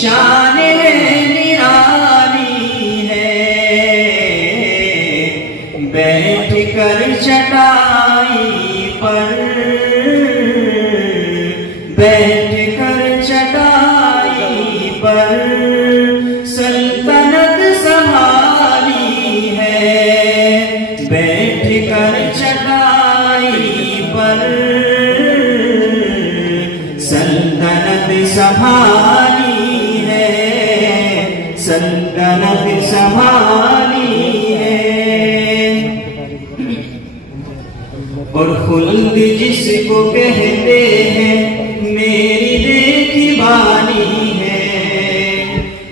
شان ہے نرالی ہے، بیٹھ کر چٹائی پر، بیٹھ کر چٹائی پر سلطنت سنبھالی ہے، بیٹھ کر چٹائی پر سلطنت سنبھالی ہے، سلطنت سنبھالی ہے۔ اور خلد جس کو کہتے ہیں میری دیکھی بانی ہے،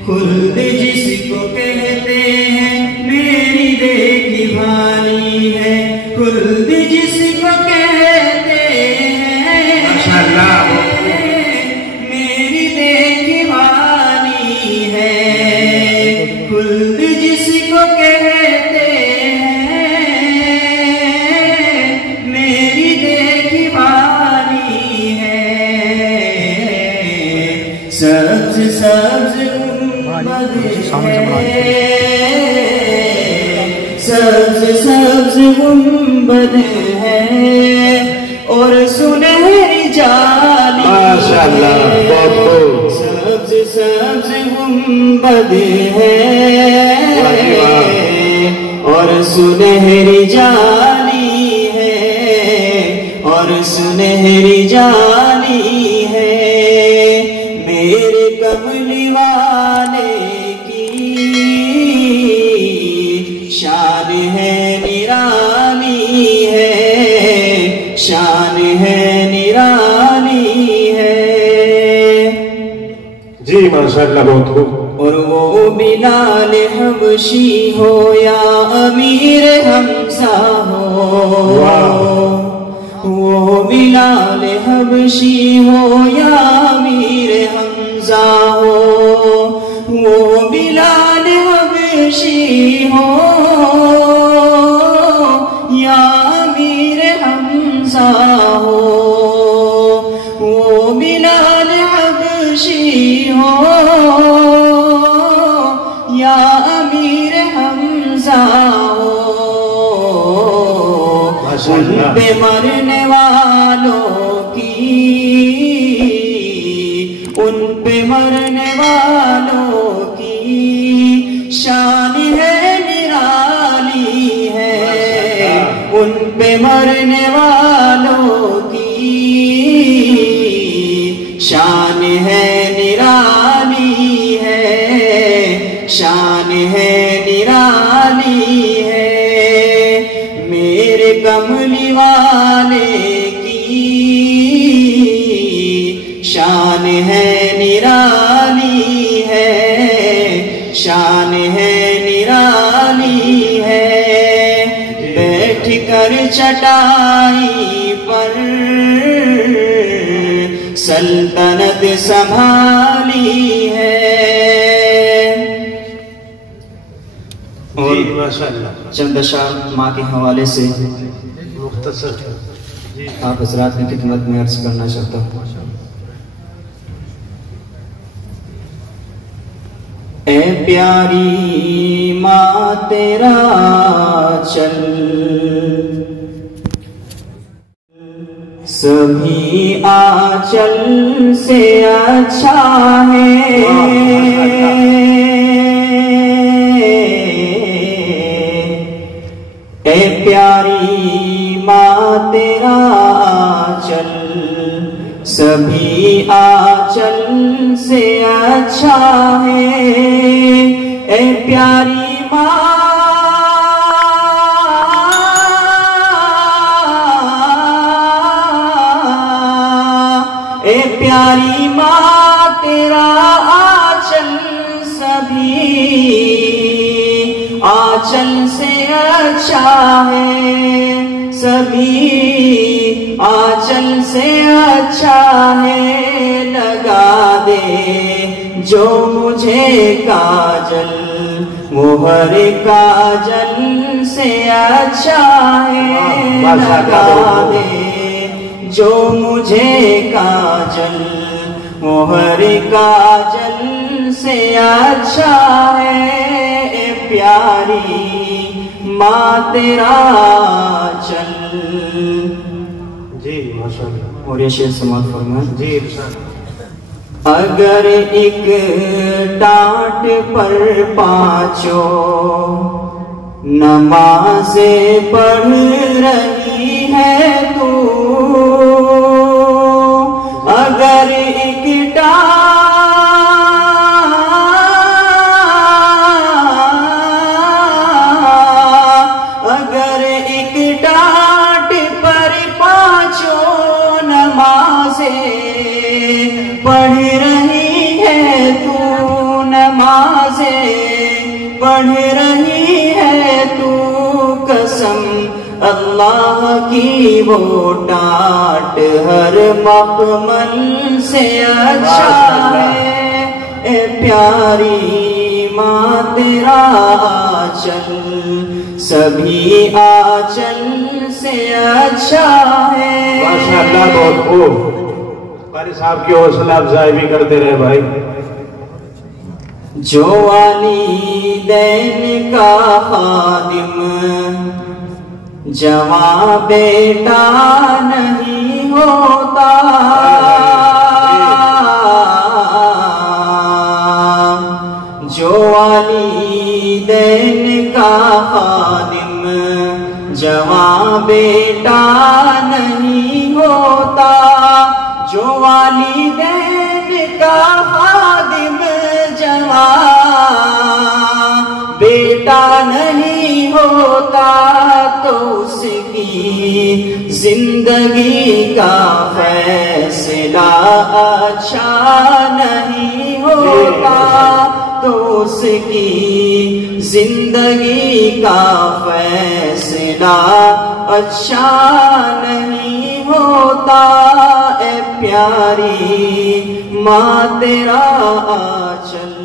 خلد جس کو کہتے ہیں میری دیکھی بانی ہے، خلد جس کو کہتے ہیں میری دیکھی بانی ہے، خلد جس کو کہتے سبز سبز گنبد ہے، سبز سبز گنبد ہے اور سنہری جالی ہے، سبز سبز گنبد ہے اور سنہری جالی ہے، اور سنہری جالی ہے، میرے کملی والے کی شان ہے نرالی ہے، شان ہے نرالی ہے۔ جی ماشاءاللہ بہت خوب۔ اور وہ بلال حبشی ہو یا امیر حمزہ ہو، وہ بلال حبشی ہو یا امیر حمزہ ہو، وہ بلال حبشی ہو یا امیر حمزہ ہو، وہ بلال حبشی ہو یا امیر حمزہ ہو، ان پہ مرنے والوں کی، ان پہ مرنے والوں کی شان ہے نرالی ہے، ان پہ مرنے والوں کی شان ہے نرالی ہے، شان ہے نرالی ہے، میرے کملی والے کی شان ہے نرالی ہے، شان ہے نرالی ہے، بیٹھ کر چٹائی پر سلطنت سنبھالی ہے۔ اور چند اشعار ماں کے حوالے سے مختصر آپ حضرات کی خدمت میں عرض کرنا چاہتا ہوں۔ اے پیاری ماں تیرا چل سبھی آنچل سے اچھا ہے، اے پیاری ماں تیرا آنچل سبھی آنچل سے اچھا ہے، اے پیاری ماں اے پیاری ماں تیرا آنچل سبھی آنچل سے اچھا ہے، سبھی آنچل سے اچھا ہے، لگا دے جو مجھے کاجل وہ ہر کاجل سے اچھا ہے، لگا دے جو مجھے کاجل وہ ہر کاجل سے اچھا ہے اے پیاری ماں تیرا چل. جی ماشاءاللہ. اور یہ شعر سماعت فرمائیں. جی ارشاد. اگر ایک ٹانٹ پر پانچوں نمازیں پڑھ رہی ہے تو، اگر ایک ٹانٹ پر پانچوں نمازیں پڑھ رہی ہے تو، نمازیں پڑھ رہی ہے تو، قسم اللہ کی وہ ٹانٹ ہر مخمل سے اچھا ہے اے پیاری ماں تیرا آنچل سبھی آنچل سے اچھا ہے. ماشاءاللہ بہت خوب. قاری صاحب کی حوصلہ افزائی بھی کرتے رہے بھائی. جو والدین کا خادم جواں بیٹا نہیں ہوتا، جو والدین کا خادم جواں بیٹا نہیں ہوتا، جو والدین کا خادم جواں بیٹا نہیں ہوتا، تو اس کی زندگی کا فیصلہ اچھا نہیں ہوتا، تو اس کی زندگی کا فیصلہ اچھا نہیں ہوتا. اے پیاری ماں تیرا آنچل